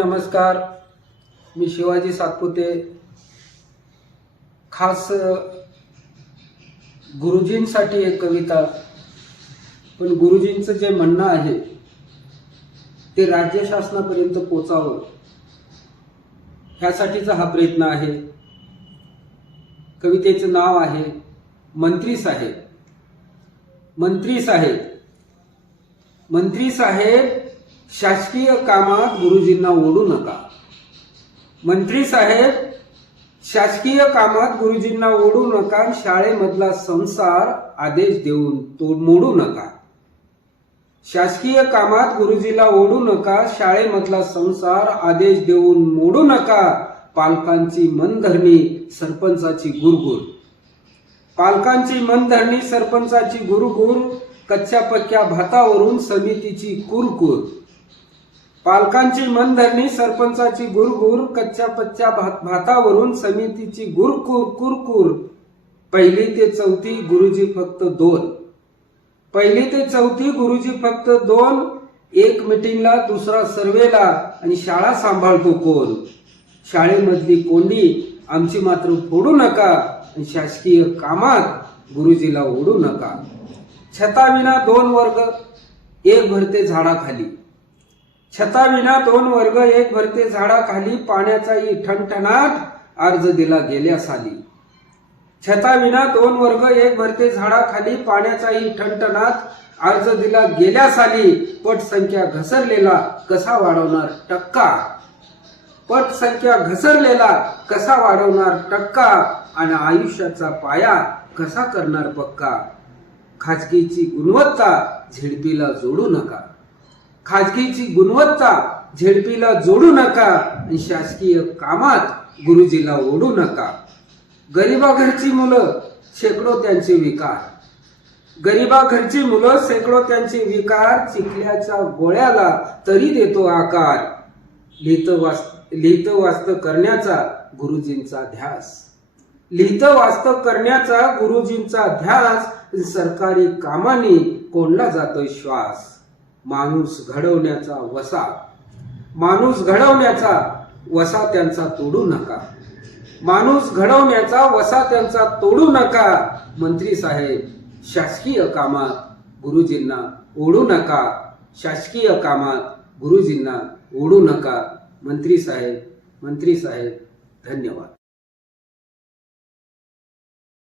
नमस्कार. मी शिवाजी सातपुते. खास गुरुजींसाठी एक कविता. पण गुरुजींचं जे म्हणणं आहे ते राज्य शासनापर्यंत पोचावं. ह्यासाठीचा हा प्रयत्न आहे. कवितेचं नाव आहे मंत्री साहेब. मंत्री साहेब. मंत्री साहेब शासकीय कामात गुरुजींना ओढू नका. मंत्री साहेब शासकीय कामात गुरुजींना ओढू नका शाळेमधला संसार आदेश देऊन तो मोडू नका. शासकीय कामात गुरुजीला ओढू नका शाळेमधला संसार आदेश देऊन मोडू नका. पालकांची मनधरणी सरपंचाची गुरगुर. पालकांची मनधरणी सरपंचाची गुरगुर कच्च्या पक्क्या भातावरून समितीची कुरकुर. पालकांची मनधरणी सरपंचाची गुरगुर कच्च्या पच्च्या भात भातावरून समितीची गुरकुर कुरकुर. पहिली ते चौथी गुरुजी फक्त दोन. पहिली ते चौथी गुरुजी फक्त दोन. एक मिटिंगला दुसरा सर्वेला आणि शाळा सांभाळतो कोण? शाळेमधली कोंडी आमची मात्र फोडू नका आणि शासकीय कामात गुरुजीला ओढू नका. छताविना दोन वर्ग एक भरते झाडाखाली. छताविना दोन वर्ग एक भरते झाडाखाली पाण्याचाही ठणठणाट अर्ज दिला गेल्या साली. छताविना दोन वर्ग एक भरते झाडाखाली पाण्याचाही ठणठणाट अर्ज दिला गेल्या साली. पट संख्या घसरलेला कसा वाढवणार टक्का? पट संख्या घसरलेला कसा वाढवणार टक्का? आणि आयुष्याचा पाया कसा करणार पक्का? खाजगीची गुणवत्ता झिडपीला जोडू नका. खाजगीची गुणवत्ता झेडपीला जोडू नका आणि शासकीय कामात गुरुजीला ओढू नका. गरिबा घरची मुलं शेकडो त्यांचे विकार. गरिबा घरची मुलं शेकडो त्यांचे विकार चिखल्याच्या गोळ्याला तरी देतो आकार. लिहित वास्त लिहित वास्त करण्याचा गुरुजींचा ध्यास. लिहित वास्तव करण्याचा गुरुजींचा ध्यास सरकारी कामाने कोणला जातोय श्वास. माणूस घडवण्याचा वसा. माणूस घडवण्याचा वसा त्यांचा तोडू नका. माणूस घडवण्याचा वसा त्यांचा तोडू नका. मंत्री साहेब शासकीय कामात गुरुजींना ओढू नका. शासकीय कामात गुरुजींना ओढू नका. मंत्री साहेब मंत्री साहेब धन्यवाद.